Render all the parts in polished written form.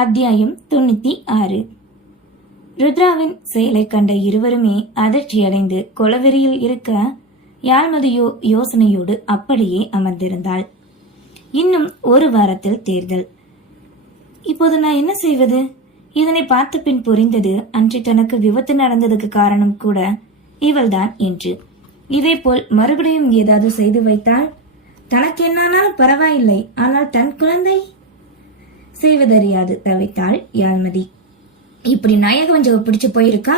அத்தியாயம் 96. ருத்ராவின் செயலை கண்ட இருவருமே அதிர்ச்சியடைந்து கொலவெறியில் இருக்க, யாழ்மதியோ யோசனையோடு அப்படியே அமர்ந்திருந்தாள். இன்னும் ஒரு வாரத்தில் தேர்தல். இப்போது நான் என்ன செய்வது? இதனை பார்த்த பின் புரிந்தது, அன்று தனக்கு விபத்து நடந்ததுக்கு காரணம் கூட இவள்தான் என்று. இதேபோல் மறுபடியும் ஏதாவது செய்து வைத்தால் தனக்கு என்னானாலும் பரவாயில்லை, ஆனால் தன் குழந்தை செய்வதறியாது தவித்தாள் யாழ்மதி. இப்படி நாயகவஞ்சவ பிடிச்சு போயிருக்கா.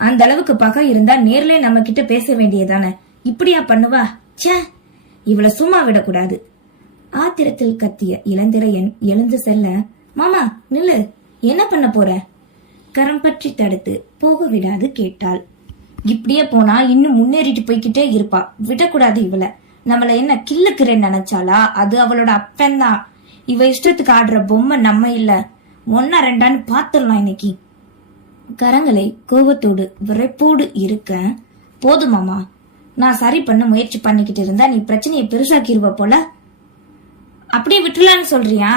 அந்த அளவுக்கு பகை இருந்தா நேர்ல நம்ம கிட்ட பேச வேண்டியதானே. இப்படியா பண்ணுவா? சே, இவள சும்மா விடக்கூடாது. ஆத்திரத்தில் கத்திய இளந்திரையன் எழுந்து செல்ல, மாமா நில்லு, என்ன பண்ண போற? கரம் பற்றி தடுத்து போக விடாது கேட்டாள். இப்படியே போனா இன்னும் முன்னேறிட்டு போய்கிட்டே இருப்பா. விடக்கூடாது இவள. நம்மள என்ன கில்லுக்குறேன்னு நினைச்சாளா? அது அவளோட அப்பன்தான். இவ இஷ்டத்துக்கு ஆடுற பொம்மை நம்ம இல்ல. ஒன்னா ரெண்டான்னு பாத்துடலாம் இன்னைக்கு. கரங்களை கோபத்தோடு விரைப்போடு இருக்க, போதுமாமா, நான் சரி பண்ண முயற்சி பண்ணிக்கிட்டு இருந்தா நீ பிரச்சனையை பெருசாக்கிடுவ போல. அப்படியே விட்டுலான்னு சொல்றியா?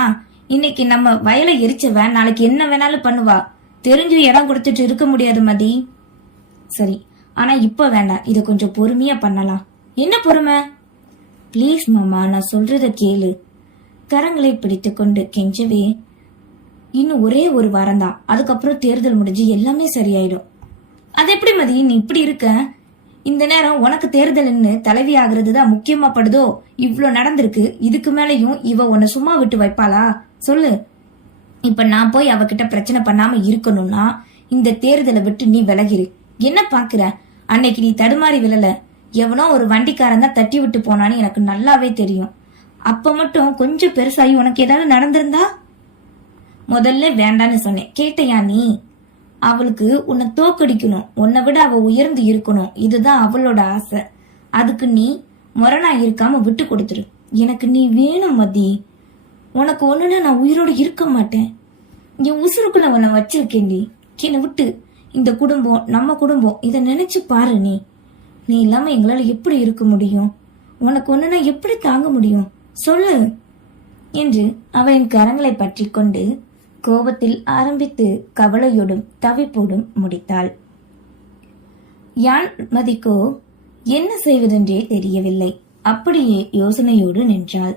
இன்னைக்கு நம்ம வயலை எரிச்சவன் நாளைக்கு என்ன வேணாலும் பண்ணுவா. தெரிஞ்சு இடம் கொடுத்துட்டு இருக்க முடியாது மதி. சரி, ஆனா இப்ப வேண்டாம், இத கொஞ்சம் பொறுமையா பண்ணலாம். என்ன பொறுமை? பிளீஸ் மாமா, நான் சொல்றத கேளு. கரங்களை பிடித்து கொண்டு கெஞ்சவே, இன்னும் ஒரே ஒரு வாரம் தான், அதுக்கப்புறம் தேர்தல் முடிஞ்சு எல்லாமே சரியாயிடும். அது எப்படி மதி நீ இப்படி இருக்க? இந்த நேரம் உனக்கு தேர்தல்னு தலைவி ஆகுறது தான் முக்கியமா படுதோ? இவ்ளோ நடந்திருக்கு, இதுக்கு மேலையும் இவ உன்னை சும்மா விட்டு வைப்பாளா? சொல்லு. இப்ப நான் போய் அவகிட்ட பிரச்சனை பண்ணாம இருக்கணும்னா இந்த தேர்தலை விட்டு நீ விலகிரு. என்ன பாக்குற? அன்னைக்கு நீ தடுமாறி விழல, எவனோ ஒரு வண்டிக்காரன் தான் தட்டி விட்டு போனான்னு எனக்கு நல்லாவே தெரியும். அப்ப மட்டும் கொஞ்சம் பெருசாகி உனக்கு ஏதாவது நடந்திருந்தா? முதல்ல வேண்டான்னு சொன்னேன், கேட்டையா நீ? அவளுக்கு உன்னை தோக்கடிக்கணும், உன்னை விட அவ உயர்ந்து இருக்கணும், இதுதான் அவளோட ஆசை. அதுக்கு நீ முரணா இருக்காம விட்டு கொடுத்துரு. எனக்கு நீ வேணும் மதி. உனக்கு ஒண்ணுன்னா நான் உயிரோட இருக்க மாட்டேன். என் உசுருக்கு நான் உன்னை வச்சிருக்கேன்டி. என்னை விட்டு. இந்த குடும்பம் நம்ம குடும்பம், இதை நினைச்சு பாரு. நீ இல்லாம எங்களால எப்படி இருக்க முடியும்? உனக்கு ஒண்ணுன்னா எப்படி தாங்க முடியும்? சொல்லு என்று அவளின் கரங்களை பற்றி கொண்டு கோபத்தில் ஆரம்பித்து கவலையோடும் தவிப்போடும் முடித்தாள். யாழ்மதிக்கோ என்ன செய்வதென்றே தெரியவில்லை. அப்படியே யோசனையோடு நின்றாள்.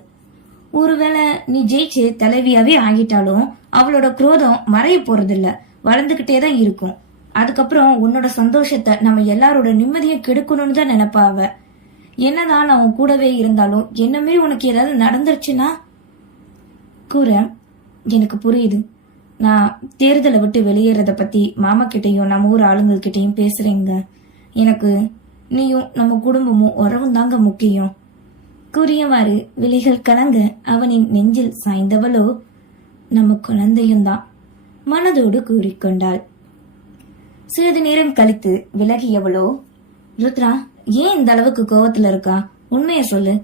ஒருவேளை நீ ஜெயிச்சு தலைவியாவே ஆகிட்டாலும் அவளோட குரோதம் மறைய போறதில்ல, வளர்ந்துகிட்டே தான் இருக்கும். அதுக்கப்புறம் உன்னோட சந்தோஷத்தை நம்ம எல்லாரோட நிம்மதியை கெடுக்கணும்னு தான் நினைப்பா அவ. என்னதான் அவன் கூடவே இருந்தாலும் என்னமே உனக்கு ஏதாவது நடந்துருச்சுன்னா கூற. எனக்கு புரியுது. நான் தேர்தலை விட்டு வெளியேறத பத்தி மாமா கிட்டையும் நம்ம ஊர் ஆளுங்கள்கிட்டையும் பேசுறேங்க. எனக்கு நீயும் நம்ம குடும்பமும் உறவும் தாங்க முக்கியம். கூறியவாறு விழிகள் கலங்க அவனின் நெஞ்சில் சாய்ந்தவளோ நம்ம குழந்தையும் தான் மனதோடு கூறிக்கொண்டாள். சிறிது நேரம் கழித்து விலகியவளோ, ருத்ரா ஏன் இந்த அளவுக்கு கோவத்துல இருக்கா? உண்மைய சொல்லு.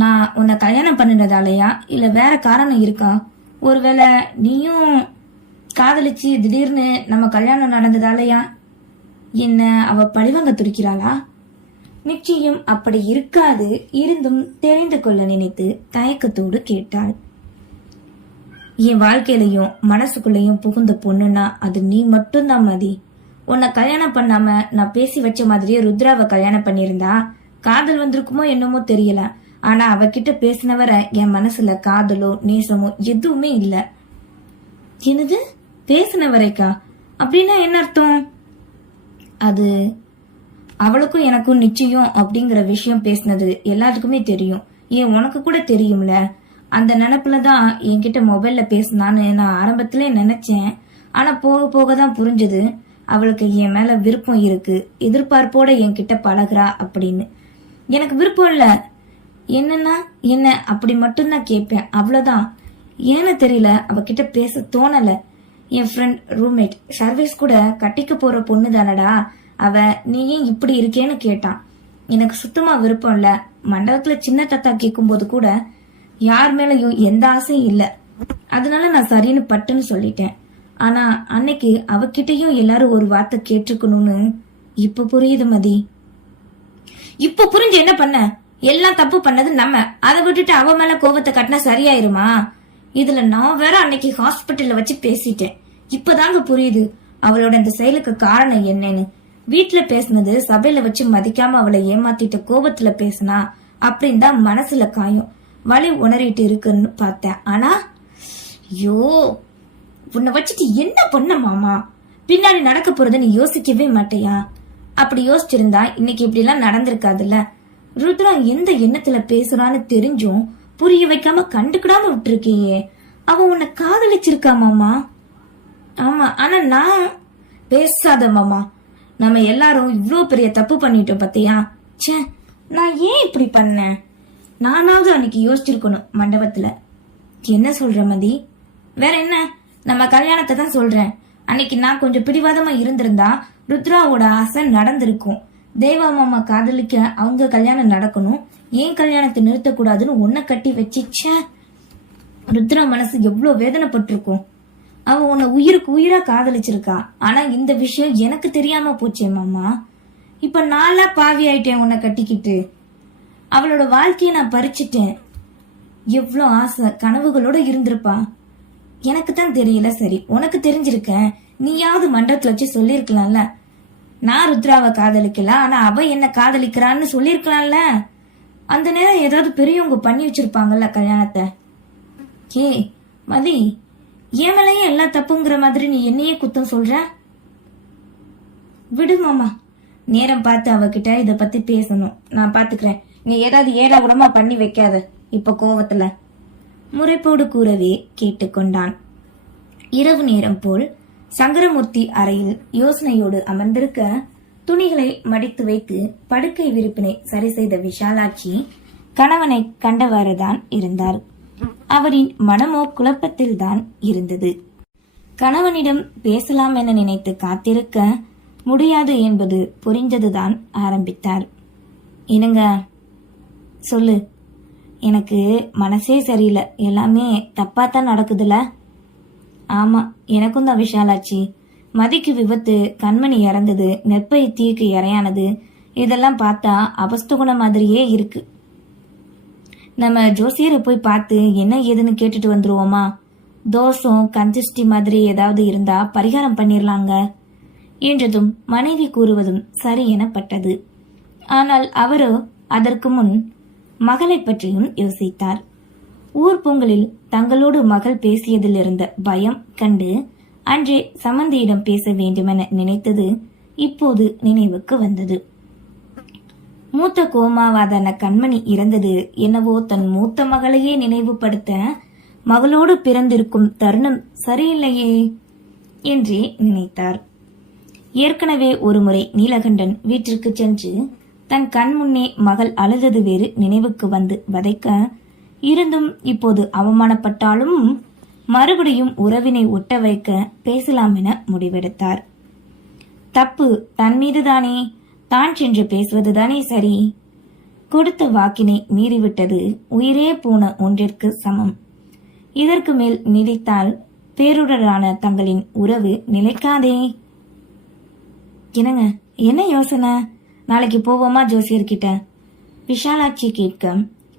நான் உன்னை கல்யாணம் பண்ணினதாலயா இல்ல வேற காரணம் இருக்கா? ஒருவேளை நீயும் காதலிச்சு திடீர்னு நம்ம கல்யாணம் நடந்ததாலயா? என்ன அவ பழிவாங்க துடிக்கிறாளா? நிச்சயம் அப்படி இருக்காது. இருந்தும் தெரிந்து கொள்ள நினைத்து தயக்கத்தோடு கேட்டாள். என் வாழ்க்கையிலையும் மனசுக்குள்ளேயும் புகுந்த பொண்ணுன்னா அது நீ மட்டும்தான் மதி. உன்னை கல்யாணம் பண்ணாம நான் பேசி வச்ச மாதிரியே ருத்ராவை கல்யாணம் பண்ணிருந்தா காதல் வந்திருக்குமோ என்னமோ தெரியல. ஆனா அவகிட்ட பேசினவரை என் மனசுல காதலோ நேசமோ எதுவுமே இல்ல. என்னது பேசினவரைக்கா? அப்படின்னா என்ன அர்த்தம்? அது அவளுக்கும் எனக்கும் நிச்சயம் அப்படிங்கிற விஷயம் பேசினது எல்லாத்துக்குமே தெரியும். ஏன் உனக்கு கூட தெரியும்ல. அந்த நினைப்புலதான் என்கிட்ட மொபைல்ல பேசினான்னு நான் ஆரம்பத்திலே நினைச்சேன். ஆனா போக போக தான் புரிஞ்சது அவளுக்கு என் மேல விருப்பம் இருக்கு, எதிர்பார்ப்போட என்கிட்ட பழகுறா அப்படின்னு. எனக்கு விருப்பம் இல்ல. என்னன்னா என்ன அப்படி மட்டும்தான் கேட்பேன், அவ்வளவுதான். ஏன்னு தெரியல, அவகிட்ட பேச தோணல. என் ஃப்ரெண்ட் ரூம்மேட் சர்வீஸ் கூட கட்டிக்க போற பொண்ணு தானடா அவ, நீ ஏன் இப்படி இருக்கேன்னு கேட்டான். எனக்கு சுத்தமா விருப்பம் இல்ல. மண்டபத்துல சின்ன தத்தா கேட்கும் போது கூட யார் மேலயும் எந்த ஆசையும் இல்ல. அதனால நான் சரின்னு பட்டுன்னு சொல்லிட்டேன். ஆனா அன்னைக்கு அவகிட்டையும் எல்லாரும் ஒரு வார்த்தை கேட்டுக்கணும்னு இப்ப புரியுது மதி. இப்ப புரிஞ்சு என்ன பண்ண? எல்லாம் தப்பு பண்ணது நம்ம. அதை விட்டுட்டு அவ மேல கோபத்தை கட்டினா சரியாயிருமா? இதுல நான் வேற அன்னைக்கு ஹாஸ்பிட்டல்ல வச்சு பேசிட்டேன். இப்பதாங்க புரியுது அவளோட இந்த செயலுக்கு காரணம் என்னன்னு. வீட்டுல பேசினது சபையில வச்சு மதிக்காம அவளை ஏமாத்திட்ட கோபத்துல பேசினா அப்படின்னு தான் மனசுல காயம் வலி உணரிட்டு இருக்குன்னு பார்த்தேன். ஆனா ஐயோ, உன்னை வச்சுட்டு என்ன பண்ண மாமா? பின்னாடி நடக்க போறத நீ யோசிக்கவே மாட்டியா? அப்படி யோசிச்சிருந்தா இன்னைக்கு இப்படி எல்லாம் நடந்திருக்காதுல்ல. ருத்ரா எந்த எண்ணத்துல பேசுறான்னு தெரிஞ்சும் புரிய வைக்காம கண்டுக்கிடாம விட்டுருக்கியே. அவ உன்னை காதலிச்சிருக்கா மாமா? ஆமா, ஆனா நான் பேசாத மாமா. நம்ம எல்லாரும் இவ்ளோ பெரிய தப்பு பண்ணிட்டோம் பத்தியா? ச்சே, நான் ஏன் இப்படி பண்ணேன்? நானாவது அன்னைக்கு யோசிச்சிருக்கணும் மண்டபத்துல. என்ன சொல்ற மதி? வேற என்ன, நம்ம கல்யாணத்தை தான் சொல்றேன். அன்னைக்கு நான் கொஞ்சம் பிடிவாதமா இருந்திருந்தா ருத்ராவோட ஆசை நடந்திருக்கும். தேவா மாமா காதலிக்க அவங்க கல்யாணம் நடக்கணும், ஏன் கல்யாணத்தை நிறுத்தக்கூடாதுன்னு உன்னை கட்டி வச்சிச்ச. ருத்ரா மனசு எவ்வளவு வேதனைப்பட்டிருக்கும். அவ உன்னை உயிருக்கு உயிரா காதலிச்சிருக்கா. ஆனா இந்த விஷயம் எனக்கு தெரியாம போச்சே மாமா. இப்ப நாளா பாவி ஆயிட்டேன் உன்னை கட்டிக்கிட்டு. அவளோட வாழ்க்கைய நான் பறிச்சிட்டேன். எவ்வளோ ஆசை கனவுகளோட இருந்திருப்பா. எனக்கு தான் தெரியல. சரி, உனக்கு தெரிஞ்சிருக்க, நீயாவது மண்டபத்துல வச்சு சொல்லிருக்கலாம்ல. நான் ருத்ராவை காதலிக்கல, ஆனா அவ என்ன காதலிக்கிறான்னு சொல்லிருக்கலாம்ல. அந்த நேரம் ஏதாவது பெரியவங்க பண்ணி வச்சிருப்பாங்கல்ல கல்யாணத்தை. ஏ மதி, ஏன் மேலேயும் எல்லா தப்புங்கிற மாதிரி நீ என்னையே குத்தம் சொல்ற? விடு மாமா, நேரம் பார்த்து அவகிட்ட இத பத்தி பேசணும். நான் பாத்துக்கிறேன். நீ ஏதாவது ஏடா கூடமா பண்ணி வைக்காத இப்ப கோவத்துல. முறைப்போடு கூறவே கேட்டுக்கொண்டான். இரவு நேரம் போல் சங்கரமூர்த்தி அறையில் யோசனையோடு அமர்ந்திருக்க, துணிகளை மடித்து வைத்து படுக்கை விரிப்பினை சரி செய்த விஷாலாட்சி கணவனை கண்டவாறுதான் இருந்தார். அவரின் மனமோ குழப்பத்தில் தான் இருந்தது. கணவனிடம் பேசலாம் என நினைத்து காத்திருக்க முடியாது என்பது புரிந்ததுதான் ஆரம்பித்தார். என்னங்க சொல்லு, எனக்கு மனசே சரியில்லை, எல்லாமே தப்பாத்தான் நடக்குதுல. ஆமா, எனக்கும் தான் விஷாலாட்சி. மதிக்கு விபத்து, கண்மணி இறந்தது, நெற்பை தீக்கு இறையானது, இதெல்லாம் பார்த்தா அபஸ்தகுண மாதிரியே இருக்கு. நம்ம ஜோசியரை போய் பார்த்து என்ன ஏதுன்னு கேட்டுட்டு வந்துருவோமா? தோஷம் கஞ்சிஷ்டி மாதிரி ஏதாவது இருந்தா பரிகாரம் பண்ணிரலாங்க என்றதும் மனைவி கூறுவதும் சரி எனப்பட்டது. ஆனால் அவரோ அதற்கு முன் மகளை பற்றியும் யோசித்தார். ஊர் பொங்கலில் தங்களோடு மகள் பேசியதில் இருந்த பயம் கண்டு அன்றே சமந்தியிடம் பேச வேண்டுமென நினைத்தது இப்போது நினைவுக்கு வந்தது. மூத்த கோமாவாதான கண்மணி இறந்தது என்னவோ தன் மூத்த மகளையே நினைவுபடுத்த மகளோடு பிறந்திருக்கும் தருணம் சரியில்லையே என்றே நினைத்தார். ஏற்கனவே ஒருமுறை நீலகண்டன் வீட்டிற்கு சென்று தன் கண் முன்னே மகள் அழுதது வேறு நினைவுக்கு வந்து வதைக்க இருந்தும் இப்போது அவமானப்பட்டாலும் மறுபடியும் உறவினை ஒட்ட வைக்க பேசலாம் என முடிவெடுத்தார். தப்பு தன் மீதுதானே, தான் சென்று பேசுவதுதானே சரி. கொடுத்த வாக்கினை மீறிவிட்டது உயிரே போன ஒன்றிற்கு சமம். இதற்கு மேல் நீடித்தால் பேருடரான தங்களின் உறவு நிலைக்காதே. என்னங்க, என்ன யோசனை? நாளைக்கு போவோமா ஜோசியர்கிட்ட? விஷாலாட்சி கேட்க,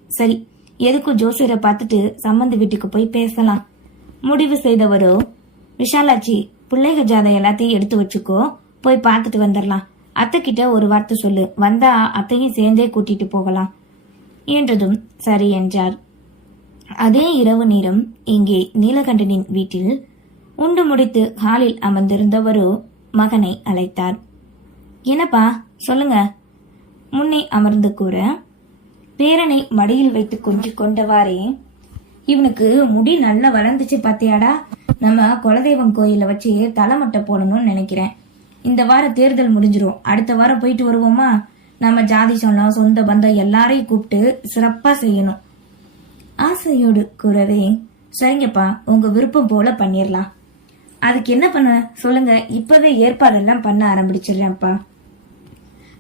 சரி, எதுக்கும் ஜோசியரை பார்த்துட்டு சம்பந்தி வீட்டுக்கு போய் பேசலாம் முடிவு செய்தவரோ, விஷாலாட்சி பிள்ளைக ஜாதை எல்லாத்தையும் எடுத்து வச்சுக்கோ, போய் பார்த்துட்டு வந்துடலாம். அத்தைக்கிட்ட ஒரு வார்த்தை சொல்லு, வந்தா அத்தையும் சேர்ந்தே கூட்டிட்டு போகலாம் என்றதும் சரி என்றார். அதே இரவு நேரம் இங்கே நீலகண்டனின் வீட்டில் உண்டு முடித்து ஹாலில் அமர்ந்திருந்தவரோ மகனை அழைத்தார். என்னப்பா சொல்லுங்க, முன்னே அமர்ந்து கூற பேரனை மடியில் வைத்து கொஞ்சிக் கொண்டவாறே, இவனுக்கு முடி நல்லா வளர்ந்துச்சு பாத்தியாடா, நம்ம குலதெய்வம் கோயில வச்சு தலைமட்டை போடணும்னு நினைக்கிறேன். இந்த வாரம் தேர்தல் முடிஞ்சிரும், அடுத்த வாரம் போயிட்டு வருவோமா? நம்ம ஜாதி சொந்தம் சொந்த பந்தம் எல்லாரையும் கூப்பிட்டு சிறப்பா செய்யணும் ஆசையோடு கூறவே, சரிங்கப்பா, உங்க விருப்பம் போல பண்ணிடலாம். அதுக்கு என்ன பண்ண சொல்லுங்க, இப்பவே ஏற்பாடெல்லாம் பண்ண ஆரம்பிச்சிடுறேன்ப்பா.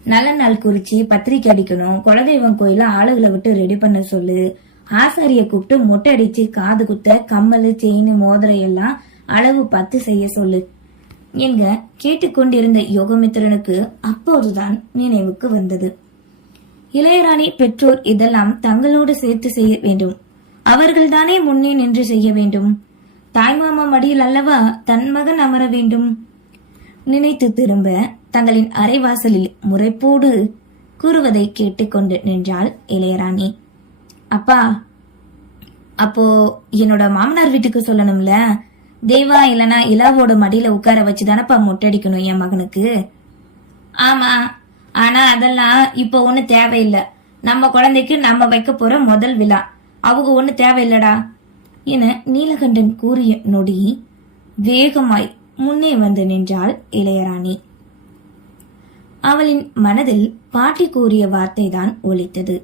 நல்ல நாள் குறிச்சு பத்திரிக்கை அடிக்கணும், குலதெய்வம் கோயில ஆளுகளை விட்டு ரெடி பண்ண சொல்லு, ஆசாரிய கூப்பிட்டு மொட்டை அடிச்சு காது குத்த கம்மல் செயின் மோதிரம் எல்லாம் அளவு பார்த்து செய்ய சொல்லு என்க கேட்டுக்கொண்டிருந்த யோகமித்திரனுக்கு அப்போதுதான் நினைவுக்கு வந்தது. இளையராணி பெற்றோர் இதெல்லாம் தங்களோடு சேர்த்து செய்ய வேண்டும், அவர்கள்தானே முன்னே நின்று செய்ய வேண்டும். தாய்மாமா மடியில் அல்லவா தன் மகன் அமர வேண்டும். நினைத்து திரும்ப தங்களின் அரைவாசலில் முறைப்போடு கூறுவதை கேட்டுக்கொண்டு நின்றாள் இளையராணி. அப்பா, அப்போ என்னோட மாமனார் வீட்டுக்கு சொல்லணும்ல. தேவா இல்லனா இலாவோட மடியில உட்கார வச்சுதானப்பா மொட்டடிக்கணும் என் மகனுக்கு. ஆமா, ஆனா அதெல்லாம் இப்ப ஒண்ணு தேவையில்லை. நம்ம குழந்தைக்கு நம்ம வைக்க போற முதல் விழா, அவங்க ஒண்ணு தேவையில்லடா என நீலகண்டன் கூறிய நொடி வேகமாய் முன்னே வந்து நின்றாள் இளையராணி. அவளின் மனதில் பாட்டி கூறிய வார்த்தை தான் ஒலித்தது.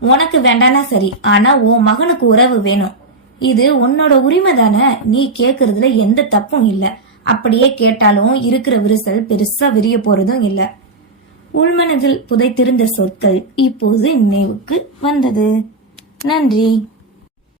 உனக்கு வேண்டானா சரி, ஆனா உன் மகனுக்கு உறவு வேணும். இது உன்னோட உரிமை தானே. நீ கேக்குறதுல எந்த தப்பும் இல்ல. அப்படியே கேட்டாலும் இருக்கிற விரிசல் பெருசா விரிய போறதும் இல்ல. உள்மனதில் புதைத்திருந்த சொற்கள் இப்போது நினைவுக்கு வந்தது. நன்றி.